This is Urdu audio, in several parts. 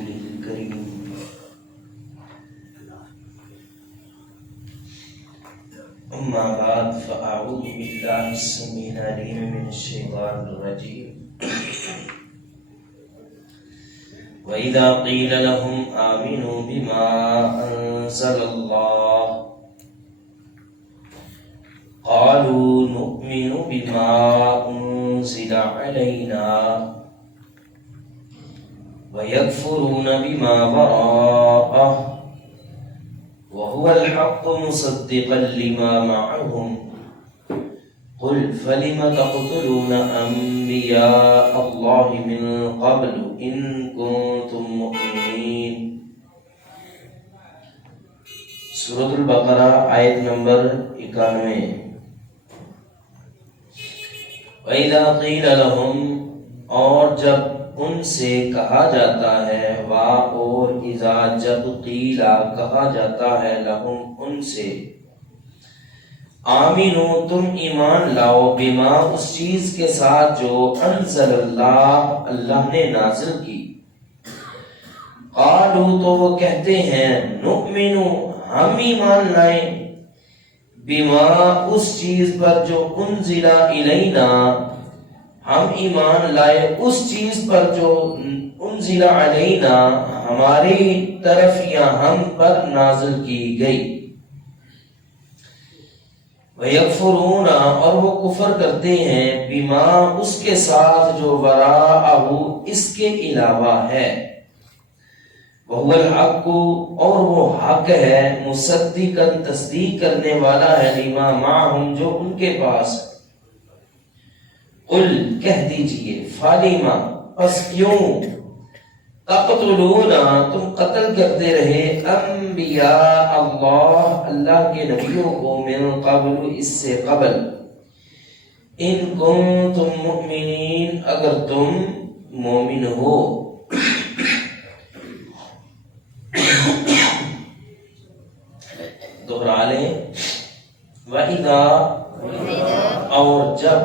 رسوله الكريم أما بعد فأعوذ بالله السميع العليم من الشيطان الرجيم وإذا قيل لهم آمنوا بما أنزل الله قالوا نؤمن بما أنزل علينا ويكفرون بما وراءه وهو الحق مصدقا لما معهم قل فلم تقتلون أنبياء الله من قبل إن كنتم مؤمنين۔ سورۃ البقرہ آیت نمبر 91۔ وَإِذَا قِيلَ لَهُمْ، اور جب ان سے کہا جاتا ہے، وا اور اذا جب قیلا کہا جاتا ہے، لہم ان سے، آمینو تم ایمان لاؤ، بما اس چیز کے ساتھ جو انزل اللہ اللہ نے نازل کی، قالو تو وہ کہتے ہیں، نؤمنو ہم ایمان لائیں، بما اس چیز پر جو انزل الینا ہم ایمان لائے اس چیز پر جو انزل علینا ہماری طرف یا ہم پر نازل کی گئی، وَيَكْفُرُونَ اور وہ کفر کرتے ہیں، بما اس کے ساتھ جو وراءہ اس کے علاوہ ہے، وَهُوَ الْحَقُّ اور وہ حق ہے، مصدقاً تصدیق کرنے والا ہے، لما معہم جو ان کے پاس ہے۔ قل کہہ دیجئے، فالما پس کیوں، تقتلون تم قتل کرتے رہے، انبیاء اللہ اللہ کے نبیوں کو، من قبل اس سے قبل، ان کنتم مؤمنین اگر تم مومن ہو۔ دہرا لیں، وَإِذَا اور جب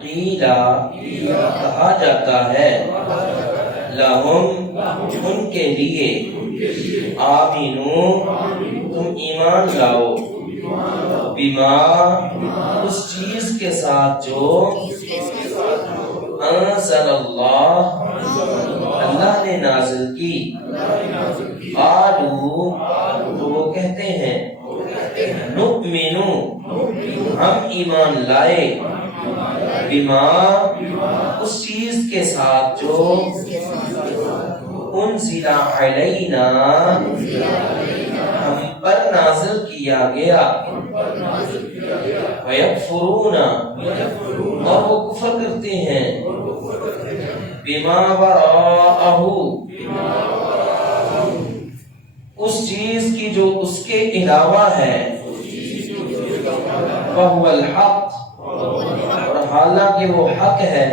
قیلا کہا جاتا ہے، لہم ان کے لیے، آمینو تم ایمان لاؤ، بما اس چیز کے ساتھ جو انزل اللہ اللہ نے نازل کی، قالو تو وہ کہتے ہیں، نؤمنو ہم ایمان لائے، بما اس چیز کے ساتھ جو انزل علینا ہم پر نازل کیا گیا، وَيَكْفُرُونَ اور وہ کفر کرتے ہیں، بما وراءہ اس چیز کی جو اس کے علاوہ ہے، وَهُوَ الْحَقُّ اور حالانکہ وہ حق ہے،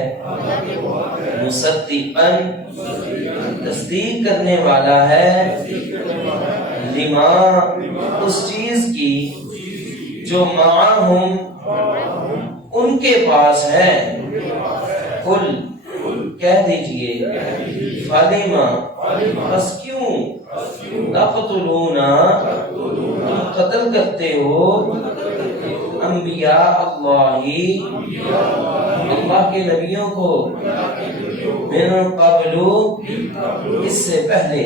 مصدقاً تصدیق کرنے والا ہے، لما اس چیز کی جو معہم ان کے پاس ہے۔ قل کہہ دیجئے، فالما بس کیوں، تقتلون قتل کرتے ہو، انبیاء اللہ اللہ کے نبیوں کو، من قبل اس سے پہلے،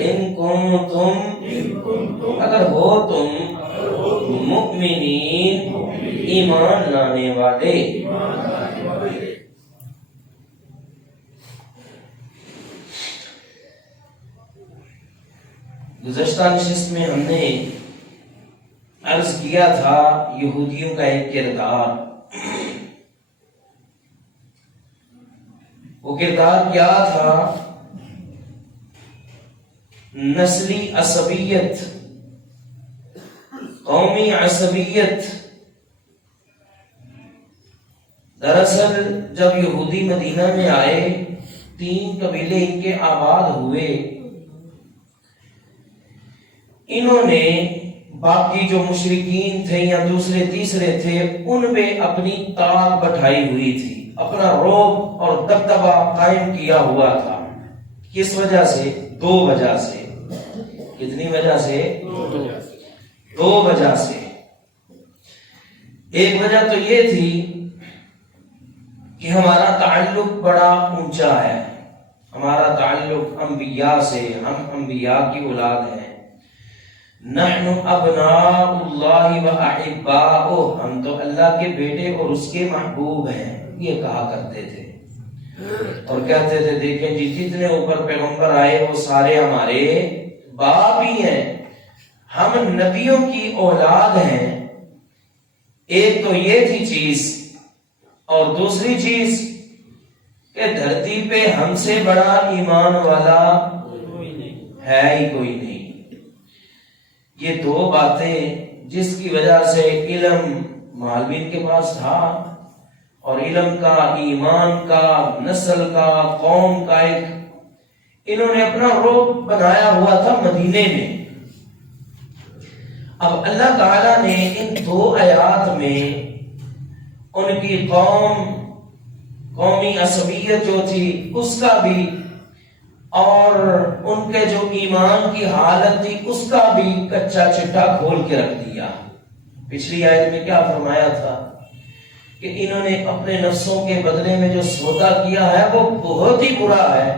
ان کنتم اگر ہو تم، مؤمنین ایمان لانے والے۔ گزشتہ نشست میں ہم نے عرض کیا تھا یہودیوں کا ایک کردار، وہ کردار کیا تھا؟ نسلی عصبیت، قومی عصبیت۔ دراصل جب یہودی مدینہ میں آئے، 3 قبیلے ان کے آباد ہوئے، انہوں نے باقی جو مشرکین تھے یا دوسرے تیسرے تھے ان پہ اپنی طاق بٹھائی ہوئی تھی، اپنا رعب اور دبدبہ قائم کیا ہوا تھا کس وجہ سے؟ دو وجہ سے۔ کتنی وجہ سے؟ دو وجہ سے۔ ایک وجہ تو یہ تھی کہ ہمارا تعلق بڑا اونچا ہے، ہمارا تعلق انبیاء سے، ہم انبیاء کی اولاد ہیں۔ نحن ابناء اللہ و احباؤہ، ہم تو اللہ کے بیٹے اور اس کے محبوب ہیں، یہ کہا کرتے تھے۔ اور کہتے تھے دیکھیں جی جتنے اوپر پیغمبر آئے وہ سارے ہمارے باپ ہی ہیں، ہم نبیوں کی اولاد ہیں۔ ایک تو یہ تھی چیز، اور دوسری چیز کہ دھرتی پہ ہم سے بڑا ایمان والا ہے ہی کوئی نہیں۔ یہ دو باتیں جس کی وجہ سے علم معلومین کے پاس تھا، اور علم کا، ایمان کا، نسل کا، قوم کا ایک انہوں نے اپنا روپ بنایا ہوا تھا مدینے میں۔ اب اللہ تعالیٰ نے ان دو آیات میں ان کی قومی عصبیت جو تھی اس کا بھی، اور ان کے جو ایمان کی حالت تھی اس کا بھی کچا چٹا کھول کے رکھ دیا۔ پچھلی آیت میں کیا فرمایا تھا کہ انہوں نے اپنے نفسوں کے بدلے میں جو سودا کیا ہے وہ بہت ہی برا ہے۔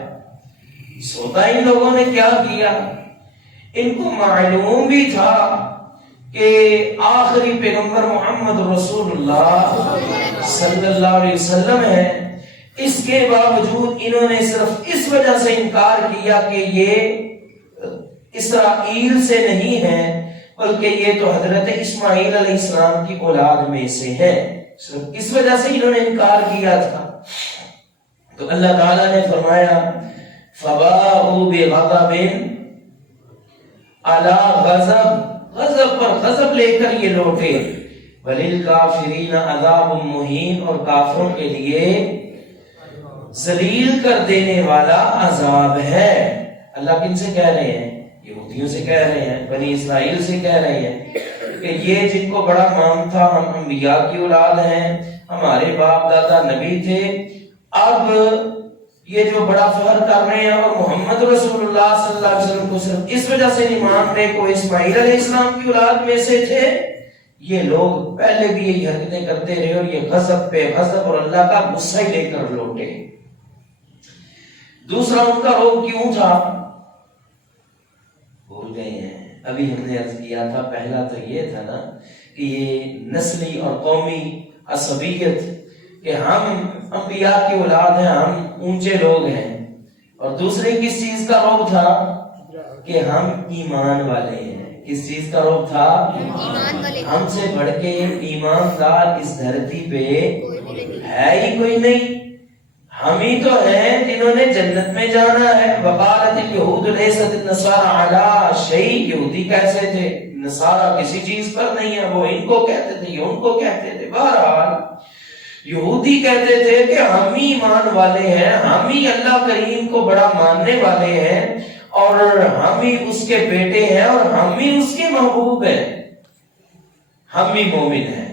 سودا ان لوگوں نے کیا کیا؟ ان کو معلوم بھی تھا کہ آخری پیغمبر محمد رسول اللہ صلی اللہ علیہ وسلم ہے، اس کے باوجود انہوں نے صرف اس وجہ سے انکار کیا کہ یہ اسرائیل سے نہیں ہے بلکہ یہ تو حضرت اسماعیل علیہ السلام کی اولاد میں سے ہے، صرف اس وجہ سے انہوں نے انکار کیا تھا۔ تو اللہ تعالیٰ نے فرمایا فَبَاءُوا بِغَضَبٍ عَلَىٰ غَضَبٍ، غضب پر غضب لے کر یہ لوٹے، وَلِلْكَافِرِينَ عَذَابٌ مُّهِينٌ، اور کافروں کے لیے ذلیل کر دینے والا عذاب ہے۔ اللہ کن سے کہہ رہے ہیں؟ یہودیوں سے کہہ رہے ہیں، بنی اسرائیل سے کہہ رہے ہیں کہ یہ جن کو بڑا مان تھا ہم انبیاء کی اولاد ہیں، ہمارے باپ دادا نبی تھے، اب یہ جو بڑا فخر کر رہے ہیں اور محمد رسول اللہ صلی اللہ علیہ وسلم کو صرف اس وجہ سے نہیں مان رہے کو اسماعیل علیہ السلام کی اولاد میں سے تھے، یہ لوگ پہلے بھی یہی حرکتیں کرتے رہے اور یہ غضب پہ غضب اور اللہ کا غصہ ہی لے کر لوٹے۔ دوسرا ان کا روب کیوں تھا؟ بھول گئے ہیں، ابھی ہم نے عرض کیا تھا، پہلا تو یہ تھا نا کہ یہ نسلی اور قومی عصبیت کہ ہم انبیاء کی اولاد ہیں، ہم اونچے لوگ ہیں، اور دوسرے کس چیز کا روب تھا کہ ہم ایمان والے ہیں۔ کس چیز کا روب تھا؟ ہم سے بڑھ کے ایماندار اس دھرتی پہ ہے ہی کوئی نہیں، ہم ہی تو ہیں جنہوں نے جنت میں جانا ہے۔ وقالت اليہود لیست النصارى علی شیء، یہودی کیسے تھے؟ نصارہ کسی چیز پر نہیں ہے، وہ ان کو کہتے تھے، یہ ان کو کہتے تھے۔ بہرحال یہودی کہتے تھے کہ ہم ہی ایمان والے ہیں، ہم ہی اللہ کریم کو بڑا ماننے والے ہیں، اور ہم ہی اس کے بیٹے ہیں، اور ہم ہی اس کے محبوب ہیں، ہم ہی مومن ہیں۔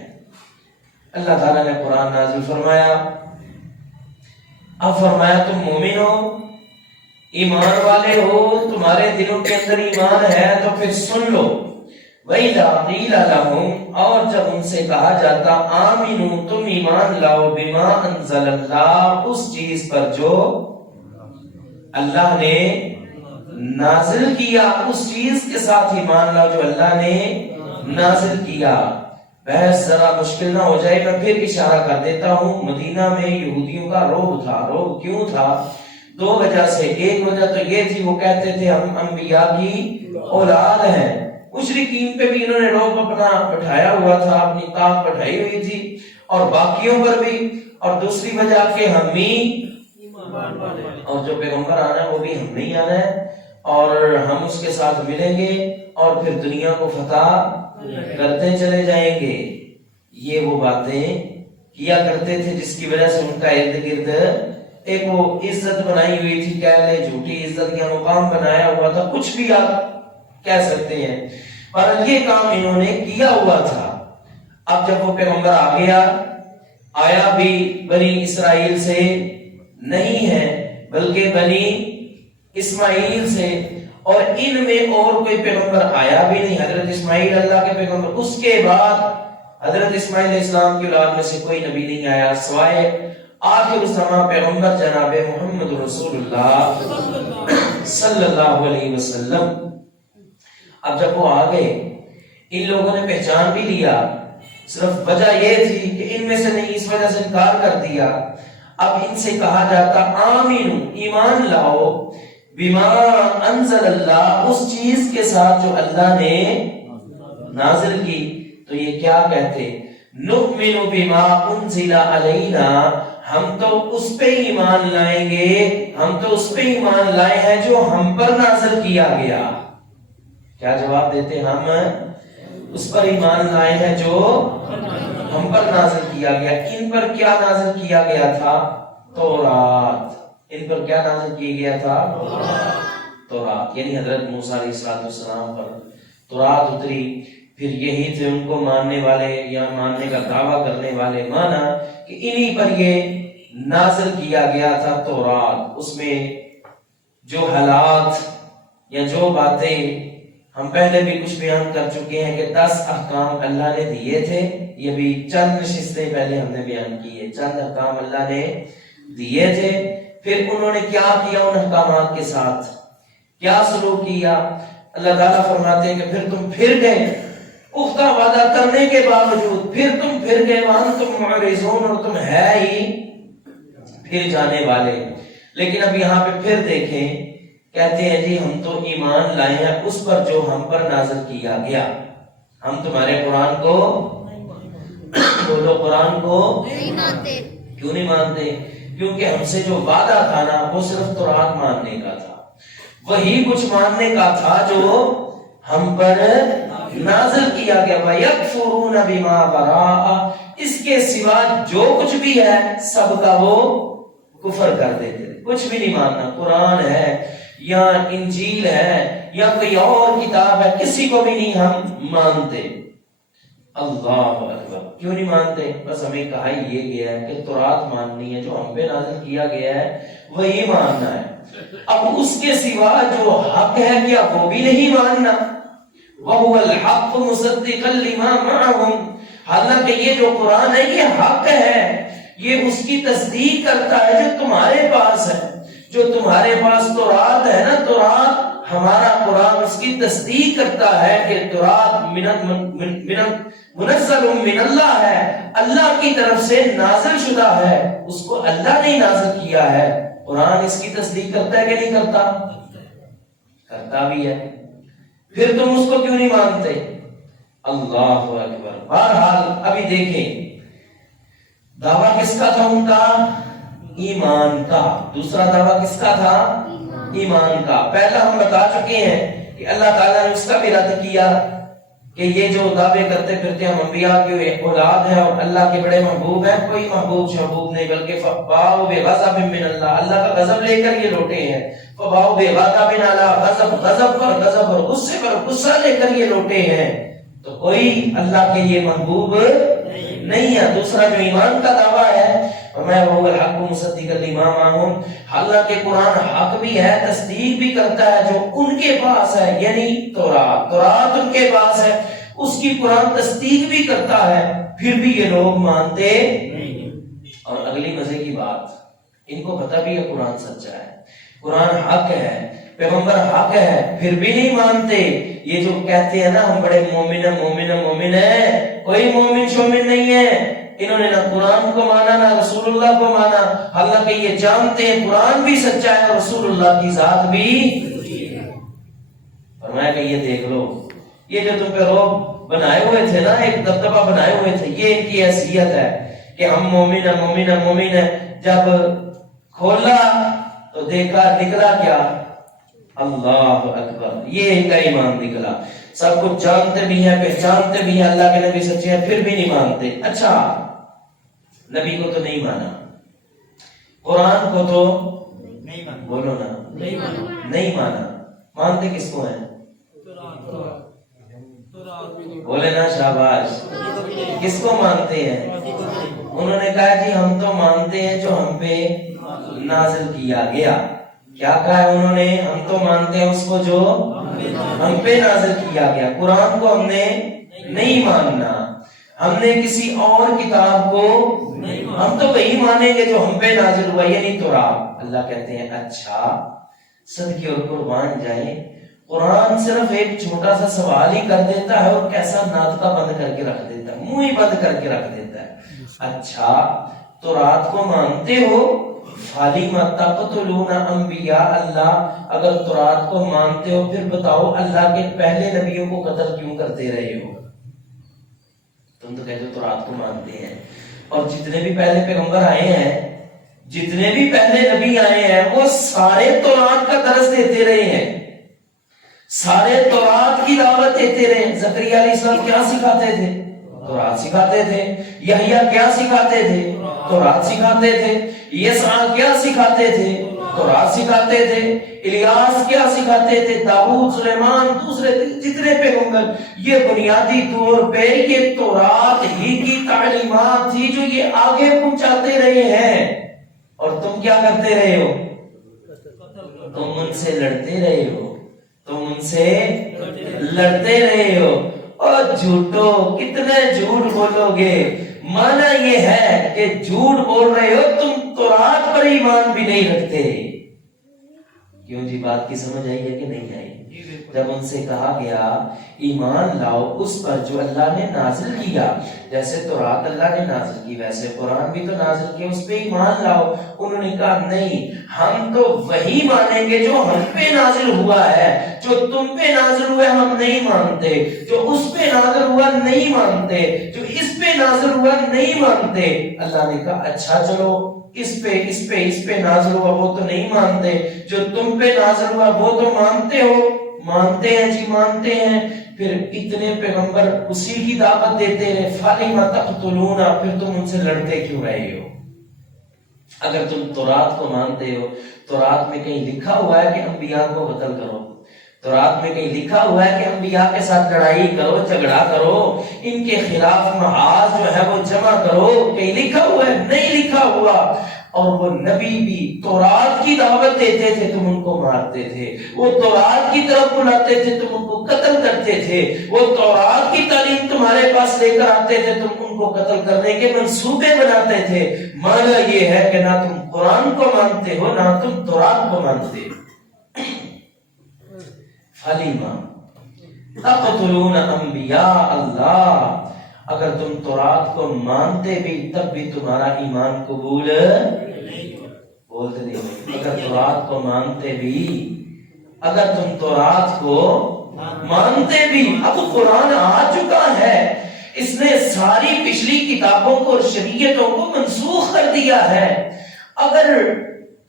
اللہ تعالیٰ نے قرآن نازل فرمایا، اب فرمایا تم مومن ہو، ایمان والے ہو، تمہارے دلوں کے اندر ایمان ہے تو پھر سن لو۔ وَإِذَا قِيلَ لَهُمْ، اور جب ان سے کہا جاتا آمنوا، تم ایمان لاؤ، بما انزل اللہ، اس چیز پر جو اللہ نے نازل کیا، اس چیز کے ساتھ ایمان لاؤ جو اللہ نے نازل کیا۔ بحث ذرا مشکل نہ ہو جائے، میں پھر اشارہ کر دیتا ہوں، مدینہ میں یہودیوں کا روب تھا۔ روب کیوں تھا؟ دو وجہ سے۔ ایک وجہ تو یہ تھی وہ کہتے تھے ہم انبیاء کی اولاد ہیں، مشرکین پہ بھی انہوں نے روب اپنا بٹھایا ہوا تھا، اپنی طاقت بٹھائی ہوئی تھی، اور باقیوں پر بھی۔ اور دوسری وجہ کہ ہم ہی، اور جو پیغمبر آنا ہے وہ بھی ہم نہیں آنا ہے، اور ہم اس کے ساتھ ملیں گے اور پھر دنیا کو فتح کرتے چلے جائیں گے۔ یہ وہ باتیں کیا کرتے تھے جس کی وجہ سے ان کا ارد گرد ایک وہ عزت بنائی ہوئی تھی، کہہ لیں جھوٹی عزت یا مقام بنایا ہوا تھا، کچھ بھی آپ کہہ سکتے ہیں، پر یہ کام انہوں نے کیا ہوا تھا۔ اب جب وہ پیغمبر آ گیا، آیا بھی بنی اسرائیل سے نہیں ہے بلکہ بنی اسماعیل سے، اور ان میں اور کوئی پیغمبر آیا بھی نہیں، حضرت اسماعیل اللہ کے پیغمبر، اس کے بعد حضرت اسماعیل علیہ السلام کی اولاد میں سے کوئی نبی نہیں آیا سوائے آخر الزمان پیغمبر جناب محمد رسول اللہ صلی اللہ علیہ وسلم۔ اب جب وہ آ گئے، ان لوگوں نے پہچان بھی لیا، صرف وجہ یہ تھی کہ ان میں سے نہیں، اس وجہ سے انکار کر دیا۔ اب ان سے کہا جاتا آمین، ایمان لاؤ، بما انزل اللہ، اس چیز کے ساتھ جو اللہ نے نازل کی۔ تو یہ کیا کہتے؟ نؤمن بما انزل علینا، ہم تو اس پہ ایمان لائیں گے، ہم تو اس پہ ایمان لائے ہیں جو ہم پر نازل کیا گیا۔ کیا جواب دیتے؟ ہم اس پر ایمان لائے ہیں جو ہم پر نازل کیا گیا۔ ان پر کیا نازل کیا گیا تھا؟ تورات۔ ان پر کیا نازل کیا گیا تھا؟ تورات، یعنی حضرت موسیٰ علیہ السلام پر تورات اتری، پھر یہی تھے ان کو ماننے والے یا ماننے کا دعویٰ کرنے والے، مانا کہ انہی پر یہ نازل کیا گیا تھا تورات۔ اس میں جو حالات یا جو باتیں ہم پہلے بھی کچھ بیان کر چکے ہیں کہ 10 احکام اللہ نے دیے تھے، یہ بھی چند نشستیں پہلے ہم نے بیان کیے، چند احکام اللہ نے دیے تھے، پھر انہوں نے کیا کیا ان احکامات کے ساتھ، کیا سلوک کیا۔ اللہ تعالیٰ فرماتے ہیں کہ پھر تم پھر گئے، پختہ وعدہ کرنے کے باوجود پھر تم پھر گئے، وانتم معرضون، اور تم ہے ہی پھر جانے والے۔ لیکن اب یہاں پہ پھر دیکھیں، کہتے ہیں جی ہم تو ایمان لائے ہیں اس پر جو ہم پر نازل کیا گیا، ہم تمہارے قرآن کو بولو، قرآن کو نہیں مانتے۔ کیوں نہیں مانتے؟ کیونکہ ہم سے جو وعدہ تھا نا وہ صرف تورات ماننے کا تھا، وہی کچھ ماننے کا تھا جو ہم پر نازل کیا گیا۔ وَيَكْفُرُونَ بِمَا بَرَاءَ، اس کے سوا جو کچھ بھی ہے سب کا وہ کفر کر دیتے، کچھ بھی نہیں ماننا۔ قرآن ہے یا انجیل ہے یا کوئی اور کتاب ہے، کسی کو بھی نہیں ہم مانتے۔ اللہ اکبر، کیوں نہیں مانتے؟ بس ہمیں کہا یہ گیا ہے کہ تورات ماننی ہے، جو ہم پہ نازل کیا گیا ہے وہی ماننا ہے۔ اب اس کے سوا جو حق ہے کیا وہ بھی نہیں ماننا؟ وَهُوَ الْحَقُّ مُصَدِّقًا لِمَا مَعَهُمْ، حالانکہ یہ جو قرآن ہے یہ حق ہے، یہ اس کی تصدیق کرتا ہے جو تمہارے پاس ہے۔ جو تمہارے پاس تورات ہے نا، تورات ہمارا قرآن اس کی تصدیق کرتا ہے کہ تورات منزل من اللہ ہے، اللہ کی طرف سے نازل شدہ ہے، اس کو اللہ نے نازل کیا ہے۔ قرآن اس کی تصدیق کرتا ہے کہ نہیں کرتا؟ کرتا بھی ہے، پھر تم اس کو کیوں نہیں مانتے؟ اللہ اکبر۔ بہرحال ابھی دیکھیں دعویٰ کس کا تھا ان کا؟ ایمان کا۔ دوسرا دعویٰ کس کا تھا؟ ایمان کا۔ پہلا ہم بتا چکے ہیں کہ اللہ تعالیٰ نے اس کا بھی رد کیا کہ یہ جو دعوے کرتے پھرتے ہم انبیاء کی اولاد ہیں اور اللہ کے بڑے محبوب ہیں، کوئی محبوب شحبوب نہیں، بلکہ فَبَاءُ بِغَضَبٍ مِّنَ اللَّهِ، اللہ کا غضب لے کر یہ لوٹے ہیں۔ فَبَاءُ بِغَضَبٍ عَلَىٰ غَضَبٍ، غضب پر غضب اور غصے پر غصہ لے کر یہ لوٹے ہیں، تو کوئی اللہ کے یہ محبوب نہیں ہے۔ دوسرا جو ایمان کا دعویٰ ہے، وَمَا هُوَ الْحَقُّ مُصَدِّقًا لِمَا مَعَهُمْ، حالانکہ قرآن حق بھی ہے، تصدیق بھی کرتا ہے جو ان کے پاس ہے، یعنی تورات ان کے پاس ہے، اس کی قرآن تصدیق بھی کرتا ہے، پھر بھی یہ لوگ مانتے نہیں۔ اور اگلی مزے کی بات، ان کو پتہ بھی ہے قرآن سچا ہے، قرآن حق ہے، پیغمبر حق ہے، پھر بھی نہیں مانتے۔ یہ جو کہتے ہیں نا ہم بڑے مومن ہیں، کوئی مومن شومن نہیں ہے، انہوں نے نہ قرآن کو مانا نہ رسول اللہ کو مانا، حالانکہ یہ جانتے ہیں قرآن بھی سچا ہے اور رسول اللہ کی ذات بھی۔ فرمایا کہ یہ دیکھ لو، یہ جو تم پہ روب بنائے ہوئے تھے نا، ایک دبدبہ بنائے ہوئے تھے، یہ ان کی حیثیت ہے کہ ہم مومن ہیں۔ جب کھولا تو دیکھا، نکلا کیا؟ اللہ اکبر، یہ ان کا ایمان نکلا۔ سب کچھ جانتے بھی ہیں، پہچانتے بھی ہیں اللہ کے نبی سچے ہیں، پھر بھی نہیں مانتے۔ اچھا، نبی کو تو نہیں مانا، قرآن کو تو نہیں مانا، بولو نا، نہیں مانا، مانتے کس کو ہیں؟ بولے نا شاباش، کس کو مانتے ہیں؟ انہوں نے کہا جی ہم تو مانتے ہیں جو ہم پہ نازل کیا گیا، کیا کہا ہے انہوں نے؟ ہم تو مانتے ہیں اس کو جو ہم پہ نازل کیا گیا، قرآن کو ہم نے نہیں ماننا، ہم نے کسی اور کتاب کو، ہم تو وہی مانیں گے جو ہم پہ نازل ہوا، یعنی تورات۔ اللہ کہتے ہیں اچھا صدقے اور قربان جائیں، قرآن صرف ایک چھوٹا سا سوال ہی کر دیتا ہے اور کیسا ناطقہ بند کر کے رکھ دیتا ہے، منہ ہی بند کر کے رکھ دیتا ہے۔ اچھا تورات کو مانتے ہو؟ فَلِمَ تَقْتُلُونَ انبیاء اللہ، اگر تورات کو مانتے ہو پھر بتاؤ اللہ کے پہلے نبیوں کو قتل کیوں کرتے رہے ہو؟ تم تو کہتے ہو تورات کو مانتے ہیں، اور جتنے بھی پہلے پیغمبر آئے ہیں، جتنے بھی پہلے نبی آئے ہیں، وہ سارے تورات کا درس دیتے رہے ہیں، سارے تورات کی دعوت دیتے رہے ہیں۔ زکریا علیہ السلام کیا سکھاتے تھے؟ تورات سکھاتے تھے۔ یحییٰ کیا سکھاتے تھے؟ تورات سکھاتے تھے۔ یسوع کیا سکھاتے تھے؟ تورات سکھاتے تھے۔ الیاس کیا سکھاتے تھے؟ داؤد، سلیمان، دوسرے جتنے پیغمبر، یہ بنیادی طور پہ یہ تورات ہی کی تعلیمات تھی جو یہ آگے پہنچاتے رہے ہیں، اور تم کیا کرتے رہے ہو؟ تم ان سے لڑتے رہے ہو، تم ان سے لڑتے رہے ہو۔ اور جھوٹو کتنے جھوٹ بولو گے؟ معنی یہ ہے کہ جھوٹ بول رہے ہو، تم تورات پر ایمان بھی نہیں رکھتے۔ کیوں جی؟ بات کی سمجھ آئی ہے کہ نہیں آئی؟ جب ان سے کہا گیا ایمان لاؤ اس پر جو اللہ نے نازل کیا، جیسے تورات اللہ نے نازل کی ویسے قرآن بھی تو نازل کیا، اس پہ ایمان لاؤ، انہوں نے کہا نہیں، ہم تو وہی مانیں گے جو ہم پہ نازل ہوا ہے، جو تم پہ نازل ہوا ہے ہم نہیں مانتے، جو اس پہ نازل ہوا نہیں مانتے، جو اس پہ نازل ہوا نہیں مانتے۔ اللہ نے کہا اچھا چلو اس پہ نازل ہوا وہ تو نہیں مانتے، جو تم پہ نازل ہوا وہ تو مانتے ہو۔ مانتے ہیں جی، مانتے ہیں۔ پھر اتنے پیغمبر اسی کی دعوت دیتے رہے، فَلِمَ تَقْتُلُونَ، پھر تم ان سے لڑتے کیوں رہے ہو؟ اگر تم تورات کو مانتے ہو، تورات میں کہیں لکھا ہوا ہے کہ انبیاء کو قتل کرو، تورات میں کہیں لکھا ہوا ہے کہ انبیاء کے ساتھ لڑائی کرو، جھگڑا کرو، ان کے خلاف محاذ جو ہے وہ جمع کرو، کہیں لکھا ہوا ہے؟ نہیں لکھا ہوا۔ اور وہ نبی بھی تورات کی دعوت دیتے تھے، تم ان کو مارتے تھے، وہ تورات کی طرف بلاتے تھے، تم ان کو قتل کرتے تھے، وہ تورات کی تعلیم تمہارے پاس لے کر آتے تھے، تم ان کو قتل کرنے کے منصوبے بناتے تھے۔ معنی یہ ہے کہ نہ تم قرآن کو مانتے ہو نہ تم تورات کو مانتے ہو۔ فَلِمَ تَقْتُلُونَ انبیاء اللہ، اگر تم تورات کو مانتے بھی تب بھی تمہارا ایمان قبول بولتے نہیں۔ اگر تورات کو مانتے بھی، اگر تم تورات کو مانتے بھی، اب قرآن آ چکا ہے، اس نے ساری پچھلی کتابوں کو اور شریعتوں کو منسوخ کر دیا ہے۔ اگر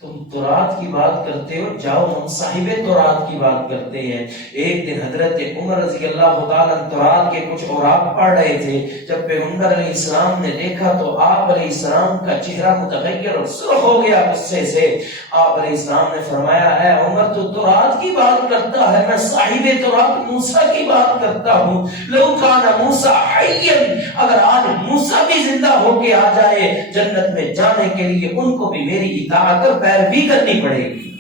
تم تورات کی بات کرتے ہو، جاؤ ہم صاحب تورات کی بات کرتے ہیں۔ ایک دن حضرت عمر رضی اللہ تعالیٰ تورات کے کچھ اوراق پڑھ رہے تھے، جب پیغمبر علیہ السلام نے دیکھا تو آپ علیہ السلام کا چہرہ متغیر اور سرخ ہو گیا غصے سے۔ آپ علیہ السلام نے فرمایا اے عمر تو تورات کی بات کرتا ہے، میں صاحب تورات موسیٰ کی بات کرتا ہوں۔ لو کان موسیٰ حیا، اگر آج موسیٰ بھی زندہ ہو کے آ جائے جنت میں جانے کے لیے ان کو بھی میری اطاعت اور پیروی کرنی پڑے گی۔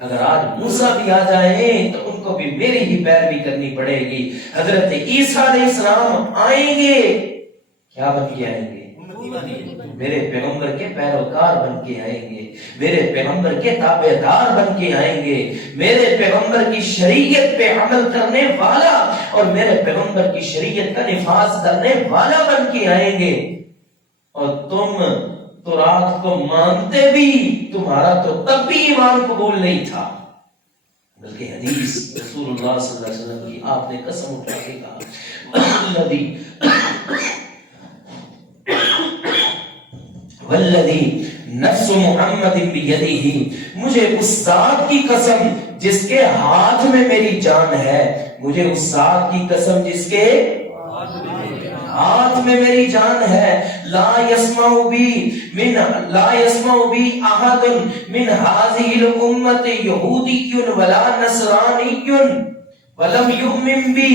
اگر آج موسیٰ بھی آ جائیں تو ان کو بھی میری ہی پیروی کرنی پڑے گی۔ حضرت عیسیٰ علیہ السلام آئیں گے، کیا بن کے آئیں گے؟ میرے پیغمبر کے پیروکار بن کے آئیں گے، میرے پیغمبر کے تابعدار بن کے آئیں گے، میرے پیغمبر کی شریعت پہ عمل کرنے والا اور میرے پیغمبر کی شریعت کا نفاذ کرنے والا بن کے آئیں گے۔ اور تم تورات کو مانتے بھی، تمہارا تو تب بھی ایمان قبول نہیں تھا، بلکہ حدیث رسول اللہ صلی اللہ علیہ وسلم کی آپ نے قسم اٹھا کے کہا والذی نفس محمد بیدہ، مجھے اس ذات کی قسم جس کے ہاتھ میں میری جان ہے، مجھے اس ذات کی قسم جس کے ہاتھ میں میری جان ہے، لا يسمع بی احد من هذه الامت یہودی ولا نصرانی ولم یؤمن بی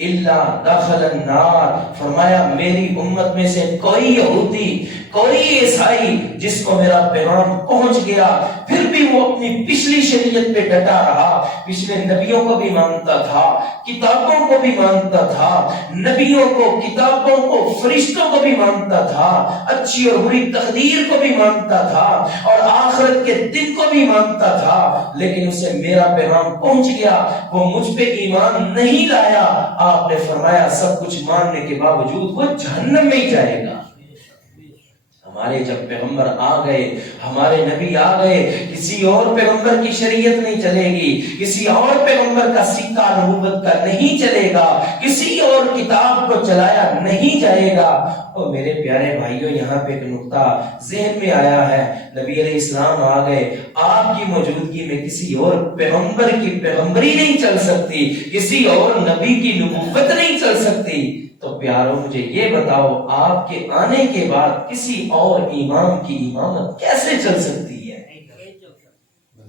الا دخل النار۔ فرمایا میری امت میں سے کوئی یہودی، کوئی عیسائی جس کو میرا پیغام پہنچ گیا پھر بھی وہ اپنی پچھلی شریعت پہ ڈٹا رہا، پچھلے نبیوں کو بھی مانتا تھا، کتابوں کو بھی مانتا تھا، نبیوں کو، کتابوں کو، فرشتوں کو بھی مانتا تھا، اچھی اور بری تقدیر کو بھی مانتا تھا، اور آخرت کے دن کو بھی مانتا تھا، لیکن اسے میرا پیغام پہنچ گیا، وہ مجھ پہ ایمان نہیں لایا، آپ نے فرمایا سب کچھ ماننے کے باوجود وہ جہنم میں ہی جائے گا۔ ہمارے جب پیغمبر آ گئے، ہمارے نبی آ گئے، کسی اور پیغمبر کی شریعت نہیں چلے گی، کسی اور پیغمبر کا سکہ نبوت کا نہیں چلے گا، کسی اور کتاب کو چلایا نہیں جائے گا۔ اور میرے پیارے بھائیوں، یہاں پہ ایک نقطہ ذہن میں آیا ہے، نبی علیہ السلام آ گئے، آپ کی موجودگی میں کسی اور پیغمبر کی پیغمبری نہیں چل سکتی، کسی اور نبی کی نبوت نہیں چل سکتی، تو پیاروں مجھے یہ بتاؤ، آپ کے آنے کے بعد کسی اور امام کی امامت کیسے چل سکتی ہے؟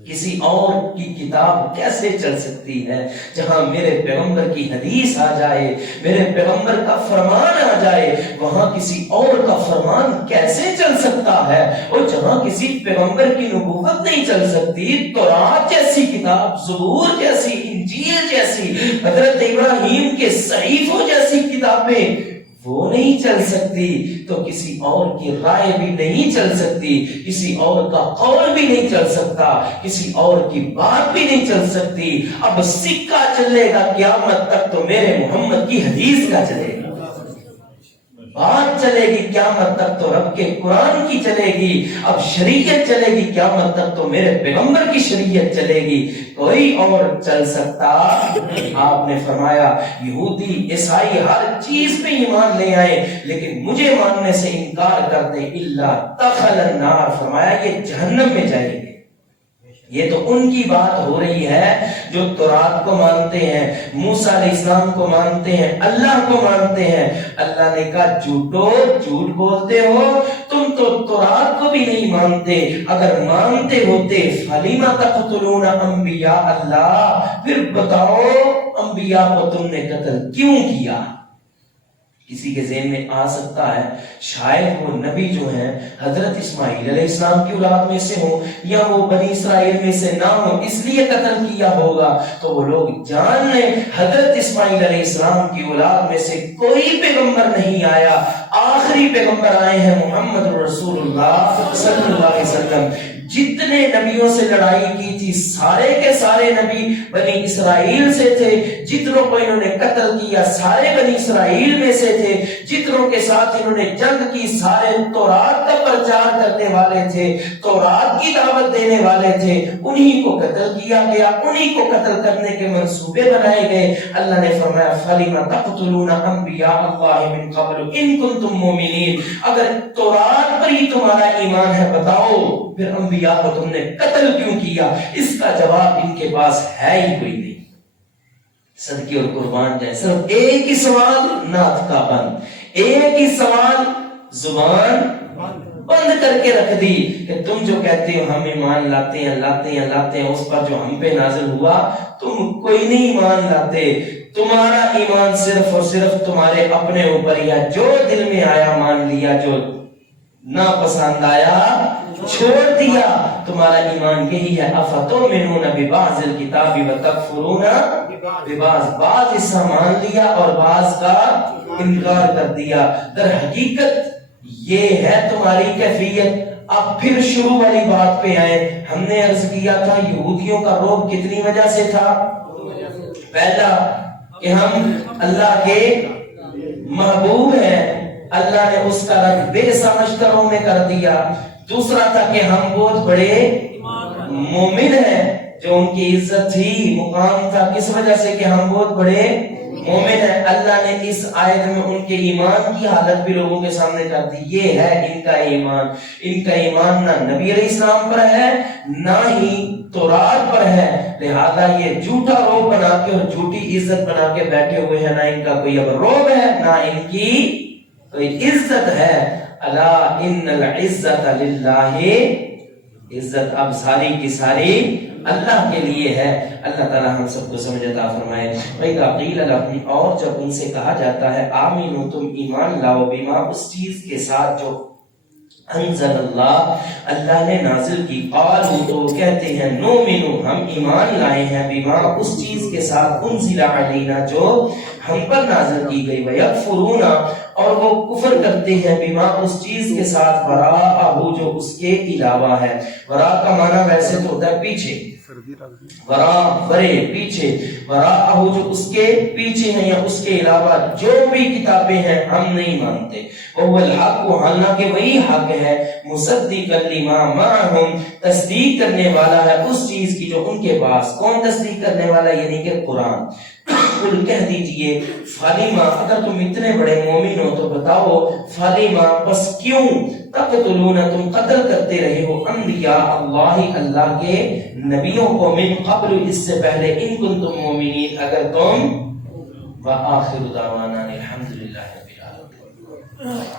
کسی اور کی کتاب کیسے چل سکتی ہے؟ جہاں میرے پیغمبر کی حدیث آ جائے، میرے پیغمبر کا فرمان آ جائے، وہاں کسی اور کا فرمان کیسے چل سکتا ہے؟ اور جہاں کسی پیغمبر کی نبوت نہیں چل سکتی، تورات جیسی کتاب، زبور جیسی، انجیل جیسی، حضرت ابراہیم کے صحیفوں جیسی کتابیں وہ نہیں چل سکتی، تو کسی اور کی رائے بھی نہیں چل سکتی، کسی اور کا قول بھی نہیں چل سکتا، کسی اور کی بات بھی نہیں چل سکتی۔ اب سکہ چلے گا قیامت تک تو میرے محمد کی حدیث کا چلے گا، بات چلے گی قیامت تک تو رب کے قرآن کی چلے گی، اب شریعت چلے گی قیامت تک تو میرے پیغمبر کی شریعت چلے گی، کوئی اور چل سکتا؟ آپ نے فرمایا یہودی عیسائی ہر چیز پہ ایمان لے آئے لیکن مجھے ماننے سے انکار کر دے، الا دخل النار، فرمایا یہ جہنم میں جائیں گے۔ یہ تو ان کی بات ہو رہی ہے جو تورات کو مانتے ہیں، موسیٰ علیہ السلام کو مانتے ہیں، اللہ کو مانتے ہیں۔ اللہ نے کہا جھوٹو، جھوٹ بولتے ہو، تم تو تورات کو بھی نہیں مانتے، اگر مانتے ہوتے فَلِمَ تَقْتُلُونَ انبیاء اللہ، پھر بتاؤ انبیاء کو تم نے قتل کیوں کیا؟ کسی کے ذہن میں آ سکتا ہے شاید وہ نبی جو ہیں حضرت اسماعیل علیہ السلام کی اولاد میں سے ہوں یا وہ بنی اسرائیل میں سے نہ ہوں، اس لیے قتل کیا ہوگا۔ تو وہ لوگ جان لیں حضرت اسماعیل علیہ السلام کی اولاد میں سے کوئی پیغمبر نہیں آیا، آخری پیغمبر آئے ہیں محمد رسول اللہ صلی اللہ علیہ وسلم۔ جتنے نبیوں سے لڑائی کی تھی سارے کے سارے نبی بنی اسرائیل سے تھے، جتنوں کو انہوں نے قتل کیا سارے بنی اسرائیل میں سے تھے، جتنوں کے ساتھ انہوں نے جنگ کی سارے تورات کا پرچار کرنے والے تھے، تورات کی دعوت دینے والے تھے، انہی کو قتل کیا گیا، انہی کو قتل کرنے کے منصوبے بنائے گئے۔ اللہ نے فرمایا فَلِمَ تَقْتُلُونَ أَنبِيَاءَ اللَّهِ مِن قَبْلُ إِن كُنتُم مُؤْمِنِينَ، اگر تورات پر ہی تمہارا ایمان ہے بتاؤ پھر انبیاء کو تم نے قتل کیوں کیا؟ اس کا جواب ان کے پاس ہے ہی کوئی نہیں۔ صدقے اور قربان جائے، صرف ایک ہی سوال نعت کا بند، ایک ہی سوال زبان بند کر کے رکھ دی کہ تم جو کہتے ہو ہم ایمان لاتے ہیں اس پر جو ہم پہ نازل ہوا، تم کوئی نہیں ایمان لاتے، تمہارا ایمان صرف اور صرف تمہارے اپنے اوپر، یا جو دل میں آیا مان لیا، جو نہ پسند آیا چھوڑ دیا، تمہارا ایمان یہی ہے۔ افتؤمنون ببعض الکتاب وتکفرون ببعض، بعض حصہ مان لیا اور بعض کا انکار کر دیا۔ در حقیقت یہ ہے تمہاری کیفیت۔ اب پھر شروع والی بات پہ آئے، ہم نے عرض کیا تھا یہودیوں کا روب کتنی وجہ سے تھا؟ پہلا کہ ہم اللہ کے محبوب ہیں، اللہ نے اس کا رنگ بے سمجھ کروں میں کر دیا۔ دوسرا تھا کہ ہم بہت بڑے مومن ہیں، جو ان کی عزت تھی، مقام تھا، کس وجہ سے کہ ہم بہت بڑے مومن ہیں۔ اللہ نے اس آیت میں ان کے ایمان کی حالت بھی لوگوں کے سامنے کر دی، یہ ہے ان کا ایمان۔ ان کا ایمان نہ نبی علیہ السلام پر ہے نہ ہی تورات پر ہے، لہذا یہ جھوٹا روب بنا کے اور جھوٹی عزت بنا کے بیٹھے ہوئے ہیں، نہ ان کا کوئی اب روب ہے نہ ان کی کوئی عزت ہے۔ الا ان العزت للہ، عزت اب ساری کی ساری اللہ کے لیے ہے۔ اللہ تعالی ہم سب کو سمجھ عطا فرمائے۔ وَإِذَا قِيلَ لَهُمْ، اور جب ان سے کہا جاتا ہے آمینو تم ایمان لاؤ، بما اس چیز کے ساتھ جو انزل اللہ، اللہ نے نازل کی، قالوا تو کہتے ہیں، نؤمن ہم ایمان لائے ہیں، بما اس چیز کے ساتھ، انزل علینا جو ہم پر نازل کی گئی، ویکفرون اور وہ کفر کرتے ہیں، بما اس چیز کے ساتھ، وراءہ جو اس کے علاوہ ہے۔ وراء کا معنی ویسے تو ہوتا ہے پیچھے، وراء برے پیچھے، وراءہ جو اس کے پیچھے ہیں یا اس کے علاوہ جو بھی کتابیں ہیں ہم نہیں مانتے۔ وہو الحق، حالانکہ وہی حق ہے، مصدقا لما معہم، تصدیق کرنے والا ہے اس چیز کی جو ان کے پاس۔ کون تصدیق کرنے والا؟ یعنی کہ قرآن۔ قل کہہ دیجئے، فلیما، اگر تم اتنے بڑے مومن ہو تو بتاؤ، فلیما پس کیوں، تقتلون تم قتل کرتے رہے ہو، انبیاء اللہ، اللہ کے نبیوں کو، من قبل اس سے پہلے، ان کنتم مومنین اگر تم، وآخر دعوانا الحمدللہ رب العالمین۔